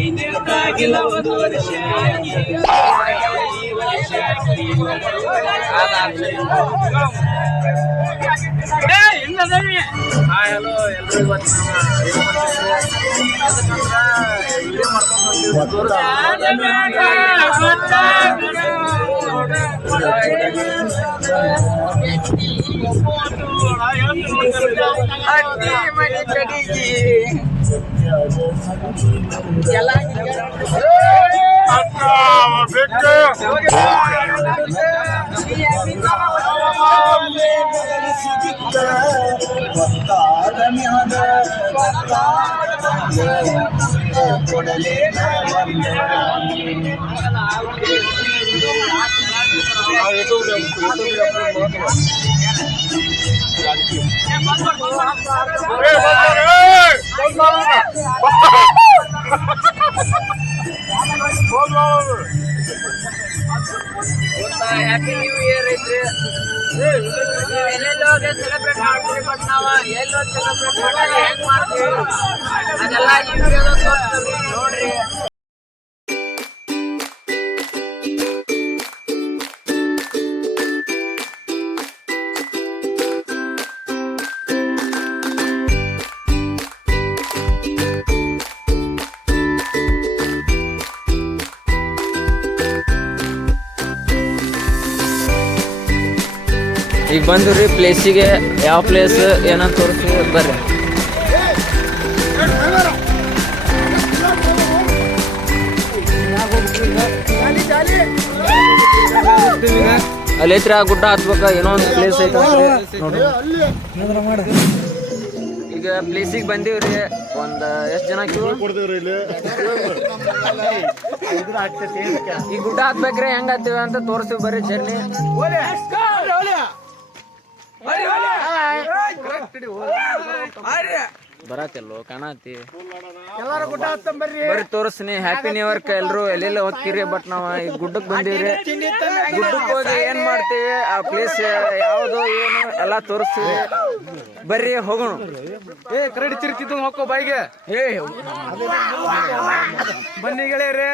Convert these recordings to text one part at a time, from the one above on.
ಐದಿರ್ತಾಗಿಲ್ಲ ಒಂದು ವರ್ಷ ಈ ವರ್ಷ ಹಲೋ ಎಲ್ರಿಗೂ ಮನೆ ಕಡೆಗೆ ಎಲ್ಲ ಕೊಡಲೇ ಹ್ಯಾಪಿ ನ್ಯೂ ಇಯರ್ ಐತ್ರಿ. ಎಲ್ಲೆಲ್ಲೋ ಸೆಲೆಬ್ರೇಟ್ ಮಾಡ್ತೀವಿ, ಬಟ್ ನಾವ ಎಲ್ಲೋ ಸೆಲೆಬ್ರೇಟ್ ಮಾಡಿ ಹೆಂಗ್ ಮಾಡ್ತೀವಿ ಅದೆಲ್ಲ ಈ ವಿಡಿಯೋದಾಗ ತೋರಿಸ್ತೀವಿ ನೋಡ್ರಿ. ಈಗ ಬಂದ್ರಿ ಪ್ಲೇಸಿಗೆ. ಯಾವ ಪ್ಲೇಸ್ ಏನಂತ ತೋರಿಸ್ತೀವಿ ಬರ್ರಿ. ಅಲ್ಲಿ ಐತ್ರಿ ಆ ಗುಡ್ಡ ಹತ್ಬೇಕ, ಏನೋ ಒಂದು ಪ್ಲೇಸ್ ಐತೆ ನೋಡ್ರಿ. ಈಗ ಪ್ಲೇಸಿಗೆ ಬಂದೀವ್ರಿ. ಒಂದ್ ಎಷ್ಟ್ ಜನ ಈ ಗುಡ್ಡ ಹತ್ಬೇಕ್ರಿ, ಹೆಂಗ್ ಹತ್ತೀವಿ ಅಂತ ತೋರಿಸ್ತೀವಿ ಬರ್ರಿ. ಜರ್ನಿ ಬರತ್ತಲ್ಲೋ ಕಾಣತಿ ಬರ್ರಿ ತೋರಿಸ್ತೀನಿ. ಹ್ಯಾಪಿ ನ್ಯೂ ಇಯರ್ ಎಲ್ರು ಎಲ್ಲೆಲ್ಲ ಹೋಗ್ತೀರಿ, ಬಟ್ ನಾವ್ ಈ ಗುಡ್ಡಕ್ ಬಂದೀವ್ರಿ. ಗುಡ್ಡಕ್ ಹೋಗಿ ಏನ್ ಮಾಡ್ತೀವಿ, ಆ ಪ್ಲೇಸ್ ಯಾವ್ದು ಏನು ಎಲ್ಲಾ ತೋರಿಸ್ತೀವಿ ಬರ್ರಿ ಹೋಗೋಣ. ಕರಡಿ ತಿರ್ತಿದ್ದು ಹೋಗೋ ಬಾಯಿಗೆ. ಬನ್ನಿ ಗೆಳೆಯರೇ,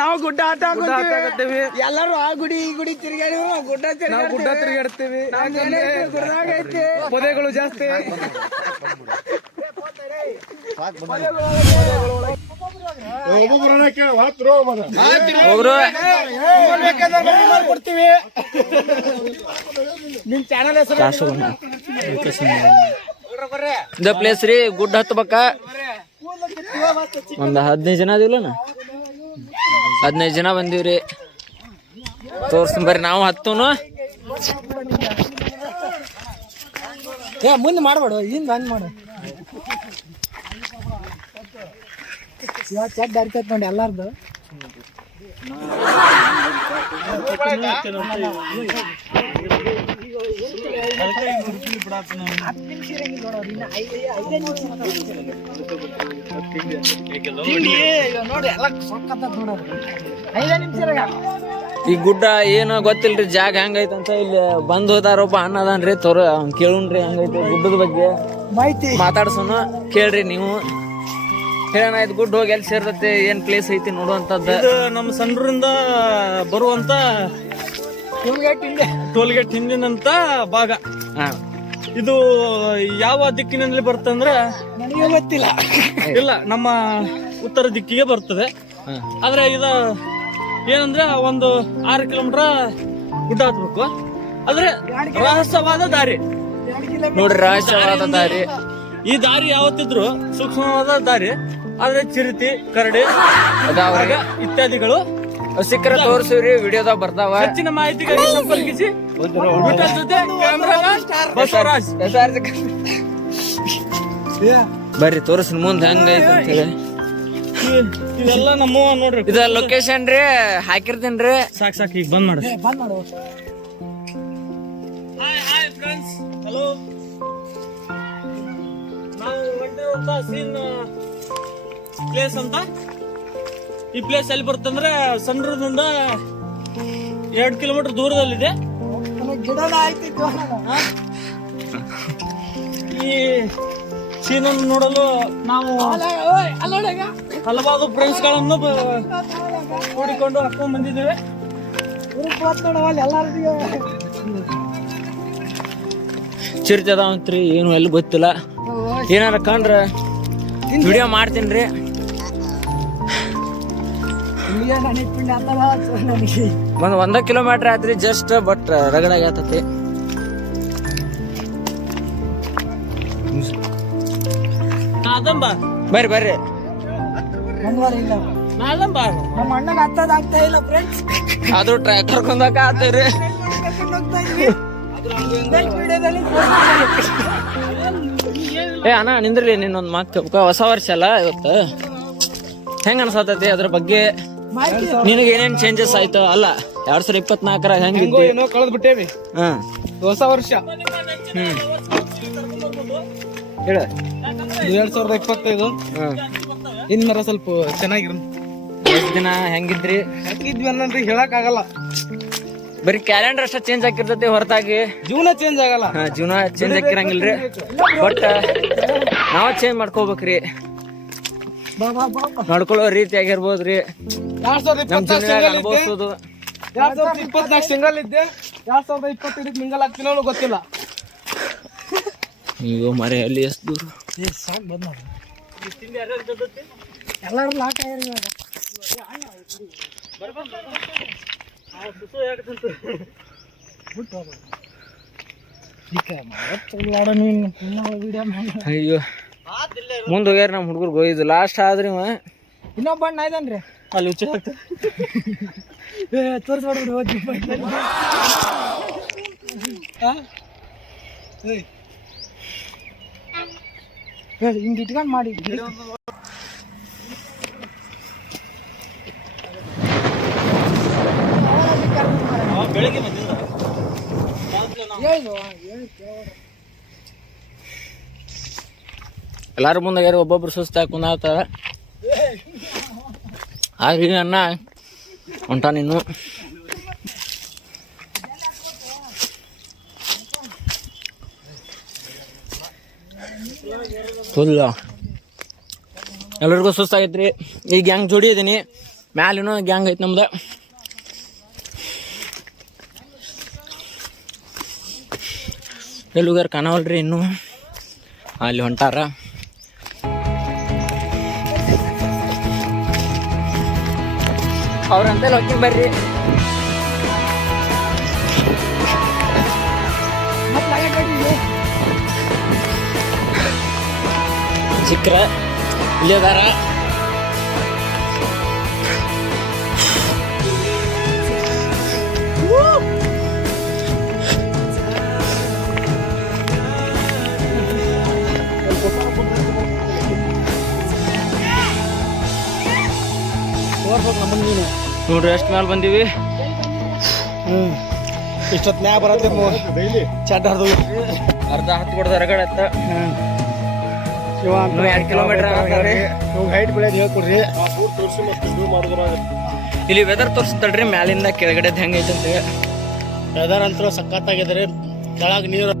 ನಾವು ಗುಡ್ಡ ಆಟ ಆಡ್ತೀವಿ. ಎಲ್ಲರೂ ಆ ಗುಡಿ ಈ ಗುಡಿ ತಿರುಗಾಡಿ ಗುಡ್ಡ ತಿರುಗಾಡ್ತೀವಿ. ಪೊದೆಗಳು ಜಾಸ್ತಿ. ನಿಮ್ ಚಾನಲ್ ಹೆಸರು ಪ್ಲೇಸ್ ರೀ. ಗುಡ್ಡ ಹತ್ಬೇಕ ಒಂದ್ 15 ಜನ ಅದಿಲ್ಲ, 15 ಜನ ಬಂದೀವ್ರಿ. ತೋರ್ಸ್ತೀನಿ ಬರ್ರಿ. ನಾವು ಹತ್ತೂನು ಮುಂದೆ ಮಾಡ್ಬೇಡ, ಹಿಂದ್ ಬಂದ್ ಮಾಡು. ಚೆಡ್ ಅರಿತೈತ್ ನೋಡಿ ಎಲ್ಲಾರ್ದು. ಈ ಗುಡ್ಡ ಏನು ಗೊತ್ತಿಲ್ರಿ, ಜಾಗ ಹೆಂಗೈತೆ ಅಂತ. ಇಲ್ಲಿ ಬಂದ್ ಹೋದಾರೊಬ್ಬ ಅಣ್ಣ ಅದಾನ್ರಿ, ಕೇಳುನ್ರಿ ಹೆಂಗೈತೆ ಗುಡ್ಡದ ಬಗ್ಗೆ ಮಾಹಿತಿ ಮಾತಾಡ್ಸೋಣ. ಕೇಳ್ರಿ ನೀವು. ಹೇಳೋಣ ಗುಡ್ಡ ಹೋಗಿ ಎಲ್ಲಿ ಸೇರ್ತೈತಿ, ಏನ್ ಪ್ಲೇಸ್ ಐತಿ ನೋಡುವಂತದ್ದು. ಇದು ನಮ್ಮ ಸಂಡ್ರಿಂದ ಬರುವಂತ ಟೋಲ್ಗೇಟ್ ಹಿಂದಿನಂತ ಭಾಗ. ಇದು ಯಾವ ದಿಕ್ಕಿನಲ್ಲಿ ಬರ್ತಂದ್ರೆ ನನಗೆ ಗೊತ್ತಿಲ್ಲ. ಇಲ್ಲ, ನಮ್ಮ ಉತ್ತರ ದಿಕ್ಕಿಗೆ ಬರ್ತದೆ. ಆದ್ರೆ ಇದು ಏನಂದ್ರೆ ಒಂದು 6 ಕಿಲೋಮೀಟರ್ ಗುಡ್ಡ ಹತ್ಬೇಕು. ಆದ್ರೆ ರಹಸ್ಯವಾದ ದಾರಿ ನೋಡ್ರಿ, ರಹಸ್ಯವಾದ ದಾರಿ. ಈ ದಾರಿ ಯಾವತ್ತಿದ್ರು ಸೂಕ್ಷ್ಮವಾದ ದಾರಿ. ಆದ್ರೆ ಚಿರತೆ, ಕರಡಿ ಇತ್ಯಾದಿಗಳು ಸಿಕ್ಕರೆ ತೋರಿಸಿವ್ರಿ, ವಿಡಿಯೋದಾಗ ಬರ್ತಾವ. ಹೆಚ್ಚಿನ ಮಾಹಿತಿಗಾಗಿ ಸಂಪರ್ಕಿಸಿ. ಜೊತೆ ಕ್ಯಾಮ್ರಾಮನ್ ಬಸವರಾಜ್. ಬರ್ರಿ ತೋರಿಸ್ತೀನಿ ಮುಂದೆ ಹೆಂಗೈತೆ ಅಂತ ಹೇಳಿ. ಇದೆಲ್ಲ ನಮ್ಮ ನೋಡ್ರಿ, ಇದ ಲೊಕೇಶನ್ ರೀ, ಹಾಕಿರ್ತೀನ್ರಿ. ಸಾಕ್ ಈಗ ಬಂದ್ ಮಾಡಿ. Hi friends, hello. ನಾವು ಹೊಂಟಿರುವಂತ ಸೀನ್ ಪ್ಲೇಸ್ ಅಂತ. ಈ ಪ್ಲೇಸ್ ಎಲ್ಲಿ ಬರ್ತಂದ್ರೆ ಸಂಡ್ರದಿಂದ 2 ಕಿಲೋಮೀಟರ್ ದೂರದಲ್ಲಿದೆ. ಈ ಸೀನ್ ಅನ್ನು ನೋಡಲು ನಾವು ಹಲವಾರು ಫ್ರೆಂಡ್ಸ್ ಗಳನ್ನು ಕೂಡಿಕೊಂಡು ಹಾಕೊಂಡ್ ಬಂದಿದ್ದೇವೆ. ಚಿರ್ತೆ ಅದಾವಂತ್ರಿ, ಏನು ಎಲ್ಲಿ ಗೊತ್ತಿಲ್ಲ. ಏನಾರ ಕಂಡ್ರ ವಿಡಿಯೋ ಮಾಡ್ತೀನಿ. ಒಂದ ಕಿಲೋಮೀಟರ್ ಆತ್ರಿ ಜಸ್ಟ್, ಬಟ್ ರಗಡಾಗಿ ಆತತಿ. ಬರ್ರಿ ಬರ್ರಿ, ನಮ್ಮ ಅಣ್ಣಗ ಹತ್ತದ ಆಗ್ತಾ ಇಲ್ಲ ಫ್ರೆಂಡ್ಸ್. ಅದು ಟ್ರ್ಯಾಕ್ಟರ್ ಕೊಂದಾಕ ಆತವ್ರಿ. ಏ ಅಣ್ಣ ನಿಂದ್ರಲಿ, ನಿನ್ನೊಂದ್ ಮಾತು. ಹೊಸ ವರ್ಷ ಅಲ್ಲ ಇವತ್ತು, ಹೆಂಗ ಅನ್ಸತೈತಿ ಅದ್ರ ಬಗ್ಗೆ? ನಿನಗೆ ಏನೇನ್ ಚೇಂಜಸ್ ಆಯ್ತು? ಅಲ್ಲ 2024 ಹೆಂಗಿದ್ದು? ಏನೋ ಕಳೆದ್ ಬಿಟ್ಟೇವಿ. ಹೊಸ ವರ್ಷ ಹೇಳ 2025. ಇನ್ನರ ಸ್ವಲ್ಪ ಚೆನ್ನಾಗಿರ. ಎಷ್ಟ್ ದಿನ ಹೆಂಗಿದ್ರಿ? ಹೆಂಗಿದ್ವಿ ಅನ್ನೋದ್ರಿ ಹೇಳಕ್ ಆಗಲ್ಲ. ಬರೀ ಕ್ಯಾಲೆಂಡರ್ ಅಷ್ಟ ಚೇಂಜ್ ಆಗಿರ್ತೈತಿ, ಹೊರತಾಗಿ ಜೀವನ ಚೇಂಜ್ ಆಗಲ್ಲ. ಜೀವನ ಚೇಂಜ್ ಆಗಿರಂಗಿಲ್ರಿ. ಬಟ್ ನಾವ ಚೇಂಜ್ ಮಾಡ್ಕೋಬೇಕ್ರಿ, ನಡ್ಕೊಳ್ಳೋ ರೀತಿ ಆಗಿರ್ಬೋದ್ರಿ. 2024 ಸಿಂಗಲ್ ಇದ್ದೆ, 2025 ಮಿಂಗಲ್ ಆಗ್ತೀನೋ ಗೊತ್ತಿಲ್ಲ. ನೀವು ಮರೆ ಅಲ್ಲಿ ಎಷ್ಟು ದೂರ ಎಲ್ಲರೂ ಲಾಕ್ ಆಗಿರ. ಅಯ್ಯೋ ಮುಂದ್ ಹೋಗ್ಯಾರ ನಮ್ ಹುಡುಗರು ಹೋಗಿದ್ದು. ಲಾಸ್ಟ್ ಆದ್ರಿ ಇನ್ನೊಬ್ಬ ಬಣ್ಣ ಇದಾನ್ರಿ ಅಲ್ಲಿ ಹುಚ್ಚ ತೋರಿಸ್ಬಿಡ್ರಿ. ಹಿಂಗ್ ಇಟ್ಕೊಂಡ್ ಮಾಡಿ ಬೆಳಿಗ್ಗೆ ಬಂದಿದ್ದ. ಎಲ್ಲಾರು ಮುಂದಾಗ್ಯಾರ, ಒಬ್ಬೊಬ್ರು ಸುಸ್ತಾಗಿ ಕುಂದಾಡ್ತಾರ. ಆದ್ರೆ ಅಣ್ಣ ಹೊಂಟ ನೀನು. ಫುಲ್ ಎಲ್ಲರಿಗೂ ಸುಸ್ತಾಗೈತ್ರಿ. ಈ ಗ್ಯಾಂಗ್ ಜೋಡಿ ಇದೀನಿ, ಮ್ಯಾಲಿನೂ ಗ್ಯಾಂಗ್ ಐತಿ ನಮ್ದು. ಎಲ್ಲಿಗಾರ ಕಾಣವಲ್ರಿ ಇನ್ನು, ಅಲ್ಲಿ ಹೊಂಟಾರ. ಅವ್ರಂತ ಹೋಗಿ ಬರ್ರಿ. ಸಿಕ್ಕ್ರ ಇಲ್ಲೇ ಅದಾರ. ನೋಡ್ರಿ ಎಷ್ಟು ಮ್ಯಾಲ ಬಂದೀವಿ. ಇಷ್ಟೊತ್ ಮ್ಯಾಗ ಬರತ್ತೆ ಚಡ್ಡ ಅರ್ಧ ಹತ್ತು ಕೊಡ್ದ ರಗಡ ಹತ್ತ. 2 ಕಿಲೋಮೀಟರ್ ಹೈಟ್ ಬೆಳೆದ್ ಹೇಳ್ಕೊಡ್ರಿ. ಇಲ್ಲಿ ವೆದರ್ ತೋರಿಸ್ತಲ್ರಿ ಮ್ಯಾಲಿಂದ ಕೆಳಗಡೆ ಹೆಂಗೈತೆ ಅಂತ. ವೆದರ್ ಅಂತೂ ಸಖತ್ತಾಗಿದ್ರಿ. ಕೆಳಗ್ ನೀರು